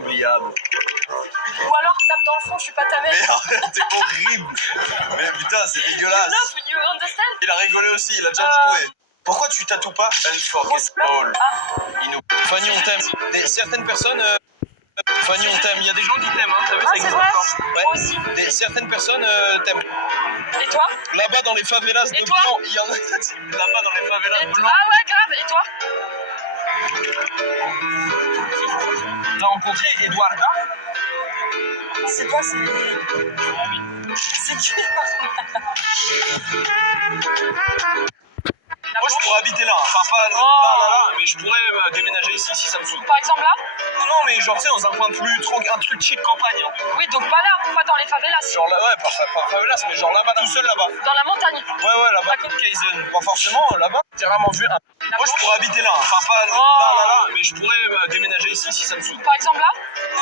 inoubliable. Ou alors tape dans le fond, je suis pas ta mère. Merde, t'es horrible. Mais putain, c'est dégueulasse. Love, you understand? Il a rigolé aussi, il a déjà tatoué. Pourquoi tu tatoues pas? Unforgettable. Fanny, on t'aime. Certaines personnes... Fanny, on t'aime. Il y a des gens qui t'aiment, hein. T'as vu, ça c'est existe vrai. encore. Ouais. Moi aussi. Certaines personnes t'aiment. Et toi? Là-bas dans les favelas Et de toi blanc, il y en a là-bas dans les favelas de blanc. Ah ouais, grave. Et toi? T'as rencontré Eduarda? C'est quoi? C'est qui? Moi je pourrais habiter là, enfin pas là, mais je pourrais déménager ici si ça me saoule. Par exemple là? Non, mais genre tu sais dans un coin plus trop, un truc chic campagne. Hein. Oui, donc pas là, pas dans les favelas. Genre là, ouais, pas favelas, mais genre là-bas tout seul là-bas. Dans la montagne. Ouais, là-bas. Kaizen. Pas forcément là-bas. J'ai rarement vu un. Moi je pourrais habiter là, enfin pas là, mais je pourrais déménager ici si ça me saoule. Par exemple là?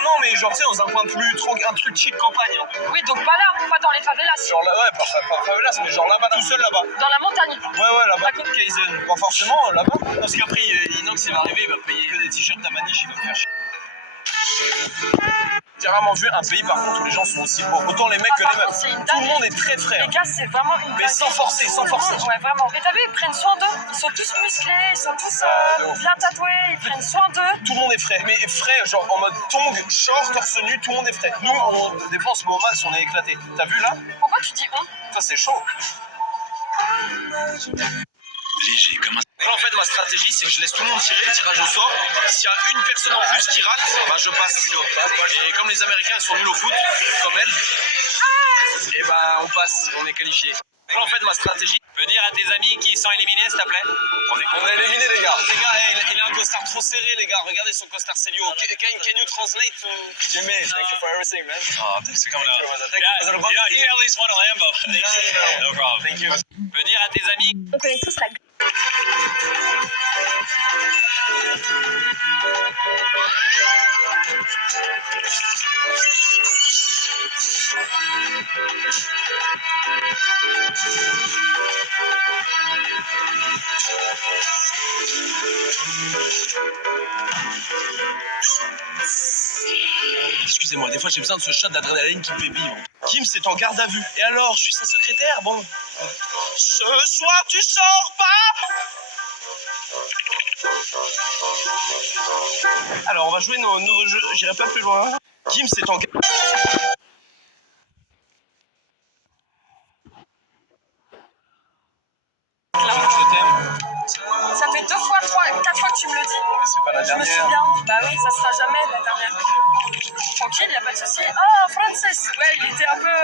Non, mais genre tu sais dans un coin plus trop, un truc chic campagne. Hein. Oui, donc pas là, pas dans les favelas. Genre là, ouais, pas favelas, mais genre là-bas tout seul là-bas. Dans la montagne. Ouais, là-bas. Kaizen. Pas forcément là-bas. Parce qu'après Inox il va arriver, il va payer que des t-shirts à Maniche, il va me faire chier. J'ai rarement vu un pays par contre où les gens sont aussi beaux. Autant les mecs que les meufs. Tout le monde est très frais. Les gars, c'est vraiment une Mais sans forcer. Ouais, vraiment. Mais t'as vu, ils prennent soin d'eux. Ils sont tous musclés, ils sont tous bien tatoués, ils prennent soin d'eux. Tout le monde est frais. Mais frais, genre en mode tongs, short, torse nu, tout le monde est frais. Nous, des fois, on se met au max, on est éclaté. T'as vu là? Pourquoi tu dis on? Ça, c'est chaud. Léger comme un... En fait, ma stratégie, c'est que je laisse tout le monde tirer, tirage au sort. S'il y a une personne en plus qui rate, bah je passe. Et comme les Américains ils sont nuls au foot, comme elle, et bah on passe, on est qualifié. En fait, ma stratégie... Tu peux dire à tes amis qui sont éliminés, s'il te plaît? On est éliminés, les gars. Les gars, il a un costard trop serré, les gars. Regardez son costard Célio. Can you translate to... Jimmy, thank you for everything, man. Oh, thanks for coming out. Yeah, You at least won a Lambo. No problem. Thank you. Tu peux dire à tes amis... On connaît tous la Excusez-moi, des fois j'ai besoin de ce shot d'adrénaline qui me fait vivre. Kim, c'est en garde à vue. Et alors, je suis sa secrétaire, bon. Ce soir, tu sors pas? Alors, on va jouer nos nouveaux jeux. J'irai pas plus loin. Kim, c'est en garde à vue. Je t'aime. Ça fait 2 fois, 3, 4 fois que tu me le dis. Mais c'est pas la Je me dernière. souviens. Bah oui, ça sera jamais la dernière. Tranquille, y a pas de souci. Oh, Frances. Ouais, il était un peu...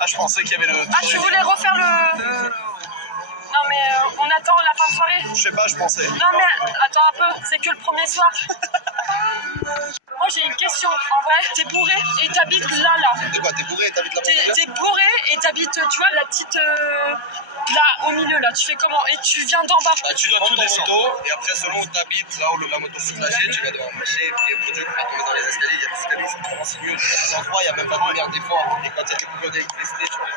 Ah, je pensais qu'il y avait le... Ah, tu voulais refaire le... Non, mais on attend la fin de soirée. Je sais pas, je pensais. Non, mais attends un peu. C'est que le premier soir. Moi, j'ai une question. En vrai, t'es bourré et t'habites là. T'es quoi, t'es bourré et t'habites là-bas? T'es bourré et t'habites, tu vois, la petite... là, au milieu, là. Tu fais comment? Et tu viens d'en bas. Bah, tu dois tout descendre. Et après, selon où t'habites, là où la moto s'est lâchée, tu vas devoir marcher. Et pour Dieu, quand tomber dans les escaliers, il y a des escaliers, c'est vraiment sinueux. Dans endroits, il n'y a même pas de lumière des fois. Et quand il y a des coupures d'électricité, tu vois.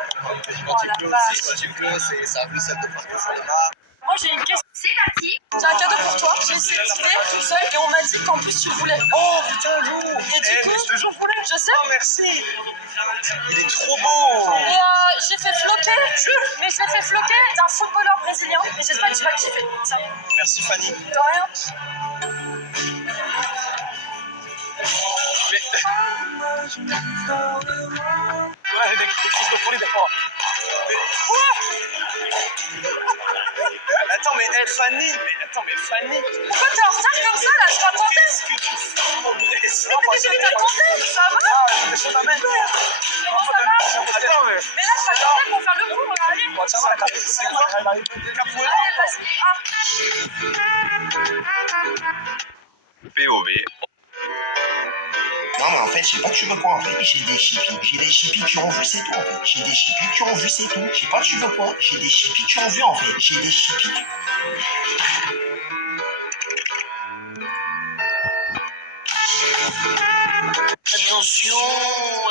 Quand il pleut aussi, quand il pleut, ça ruisselle de partout sur les mares. Moi, j'ai une question. C'est parti. J'ai un cadeau pour toi. J'ai essayé de trouver tout seul et on m'a dit qu'en plus, tu le voulais. Oh putain, lourd! Et du coup, je te jure, je voulais. je sais. Oh, merci! Il est trop beau! Et j'ai fait floquer. Mais je l'ai fait floquer d'un footballeur brésilien. Et j'espère que tu vas kiffer. Tiens. Merci, Fanny. De rien. Ouais, des cristofolie des fois. Mais quoi? Attends, mais Fanny, Fanny. Pourquoi t'es en retard comme ça là? Je t'attendais. Qu'est-ce que tu fais au Brésil? Je t'attendais. Ça va? Ah, je t'amène. Comment ça va? Attends, mais. Mais là, je t'attendais pour faire le cours. Là. Allez. Bon, tiens, c'est quoi? Capoeira. Allez, vas-y. POV. Non, mais en fait, je sais pas que tu veux quoi, en fait. J'ai des chippies. J'ai des chippies qui ont vu, c'est tout, en fait. J'ai des chippies qui ont vu, c'est tout. Je sais pas que tu veux quoi. J'ai des chippies qui ont vu, en fait. J'ai des chippies. Attention,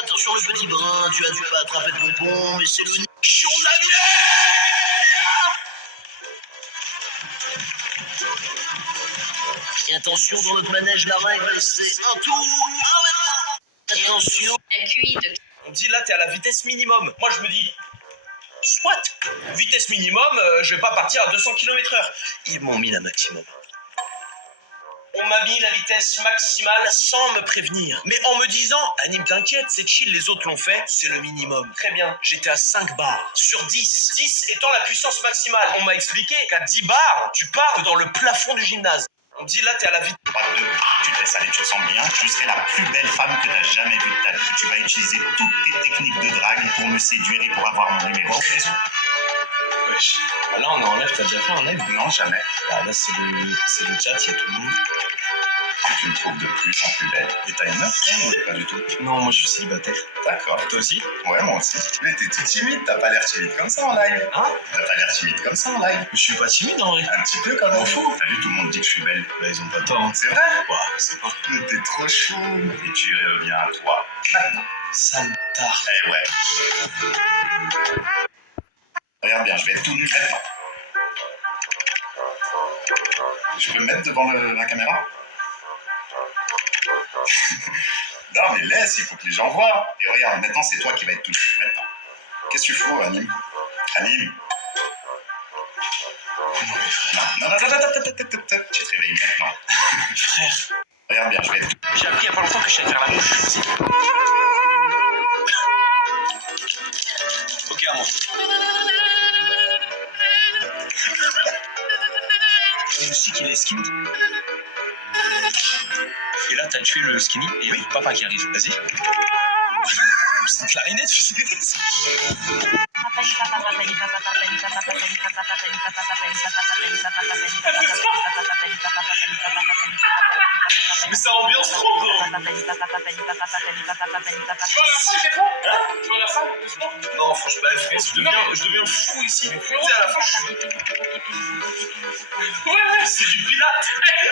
attention le petit brin. Tu as dû pas attraper le bonbon, mais c'est le nichon de la vieille. Et Attention, dans notre manège, la règle, c'est un tour. Attention. Un QI de On me dit là, t'es à la vitesse minimum. Moi, je me dis, soit, vitesse minimum, je vais pas partir à 200 km/h. Ils m'ont mis la maximum. On m'a mis la vitesse maximale sans me prévenir. Mais en me disant, Anime, t'inquiète, c'est chill, les autres l'ont fait, c'est le minimum. Très bien, j'étais à 5 bars sur 10. 10 étant la puissance maximale. On m'a expliqué qu'à 10 bars, tu pars dans le plafond du gymnase. On me dit là, t'es à la vitesse. Tu te laisses aller, tu te sens bien. Je serai la plus belle femme que tu as jamais vue de ta vie. Tu vas utiliser toutes tes techniques de drague pour me séduire et pour avoir mon numéro. Wesh. Là, on est en live, t'as déjà fait un live? Non, jamais. Là, c'est le chat, il y a tout le monde. Tu me trouves de plus en plus belle. Et t'as une meuf? Pas du tout. Non, moi je suis célibataire. D'accord. Toi aussi? Ouais, moi aussi. Mais t'es tout timide, t'as pas l'air timide comme ça en live. Hein? T'as pas l'air timide comme ça en live. Mais je suis pas timide en vrai. Un petit peu quand même. Fou. T'as vu, tout le monde dit que je suis belle. Bah, ils ont pas tort. Hein. C'est vrai? Ouais, c'est pas. Mais t'es trop chou. Et tu reviens à toi. Maintenant. Sale tard. Eh ouais. Regarde bien, je vais être tout nu maintenant. Je peux me mettre devant la caméra? Non mais laisse, il faut que les gens voient. Et regarde, maintenant c'est toi qui vas être tout nu. Maintenant. Qu'est-ce que tu fous, Anime? Anime? Non, tu te réveilles maintenant. Frère. Regarde bien, je vais être... J'ai appris il y a pas longtemps que je savais faire la mouche aussi. Ok, à moi. Je sais aussi qu'il est skinny. Et là, t'as tué le skinny et oui, papa qui arrive. Vas-y. C'est une clarinette, je sais. Mais ça ambiance trop, gros. Non, franchement, je deviens fou ici. Tu sais, à la fin, c'est du pilates.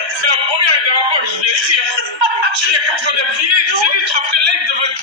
C'est la première et dernière fois que je viens ici. Je viens 4 fois d'affilée, tu sais, après le live de votre...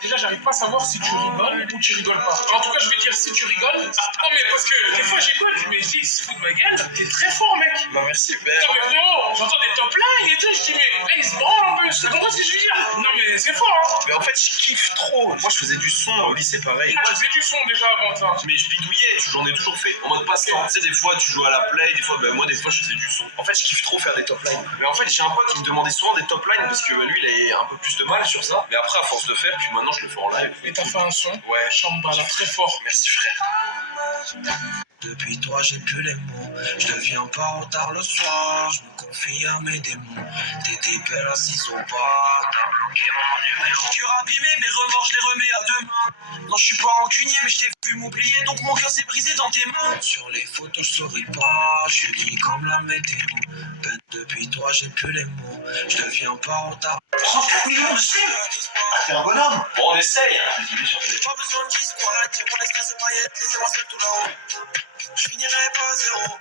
Déjà, j'arrive pas à savoir si tu rigoles ou tu rigoles pas. En tout cas, je vais dire si tu rigoles. Non, mais parce que des fois, j'écoute, mais je dis, il se fout de ma gueule. T'es très fort, mec. Bah, merci, Non, mais frérot, j'entends des top lines et tout. Je dis, mais là, il se branle un peu. Tu comprends ce que je veux dire? Non, mais c'est fort, hein. Mais en fait, je kiffe trop. Moi, je faisais du son au lycée, pareil. Tu faisais du son déjà avant ça. Mais je bidouillais, j'en ai toujours fait. En mode passe-temps. Tu sais, des fois, tu joues à la play, des fois, ben moi, des fois, je faisais du son. En fait, je kiffe trop faire des top lines. Mais en fait, j'ai un pote qui me demandait souvent des top lines parce que lui, il a un peu plus de mal sur ça. Mais après, à force de faire, puis maintenant, je le fais en live. Et t'as fait un son? Ouais. Shambhala, très fort. Merci, frère. Depuis toi j'ai plus les mots, je deviens pas en retard le soir, je me confie à mes démons, t'étais belle assise au bar, t'as bloqué mon numéro. Cœur abîmé, mes remords je les remets à demain. Non je suis pas rancunier mais je t'ai vu m'oublier donc mon cœur s'est brisé dans tes mains. Sur les photos je souris pas, je suis gris comme la météo. Depuis toi j'ai plus les mots, je deviens pas en retard. 34 millions de streams. Ah, t'es un bonhomme. Bon, on essaye. Pas besoin de discours, arrêtez mon express de paillettes, laissez-moi seul tout là-haut. Je finirai pas zéro,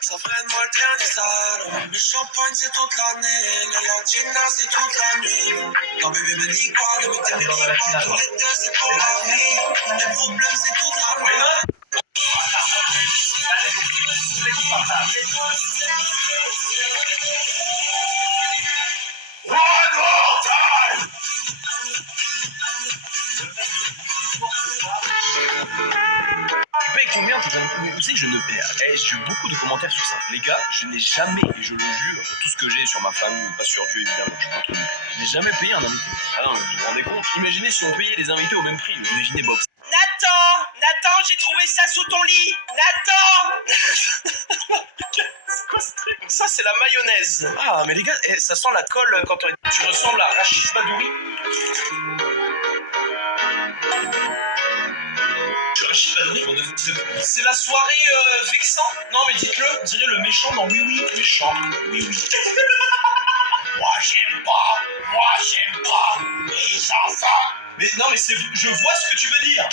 ça freine moi le dernier salon. Le champagne c'est toute l'année, les latinas c'est toute la nuit. Non bébé me dis pas, ne me dis pas, tous les deux c'est pour la vie. Les problèmes c'est toute la nuit. One more time. Tu payes combien tes amis? Tu sais que je ne paie. J'ai eu beaucoup de commentaires sur ça. Les gars, je n'ai jamais, et je le jure, sur tout ce que j'ai, sur ma famille, pas sur Dieu évidemment, je suis contre lui. Je n'ai jamais payé un invité. Ah non, mais vous vous rendez compte? Imaginez si on payait les invités au même prix. Imaginez Bob. Nathan, j'ai trouvé ça sous ton lit. Nathan. C'est quoi ce truc? Ça, c'est la mayonnaise. Ah, mais les gars, ça sent la colle quand tu ressembles à Rachid Badouri. Rachid Badouri, c'est la soirée vexant. Non, mais dites-le, on dirait le méchant dans Oui Oui. Méchant, oui oui. Moi j'aime pas les enfants. Mais non, mais je vois ce que tu veux dire.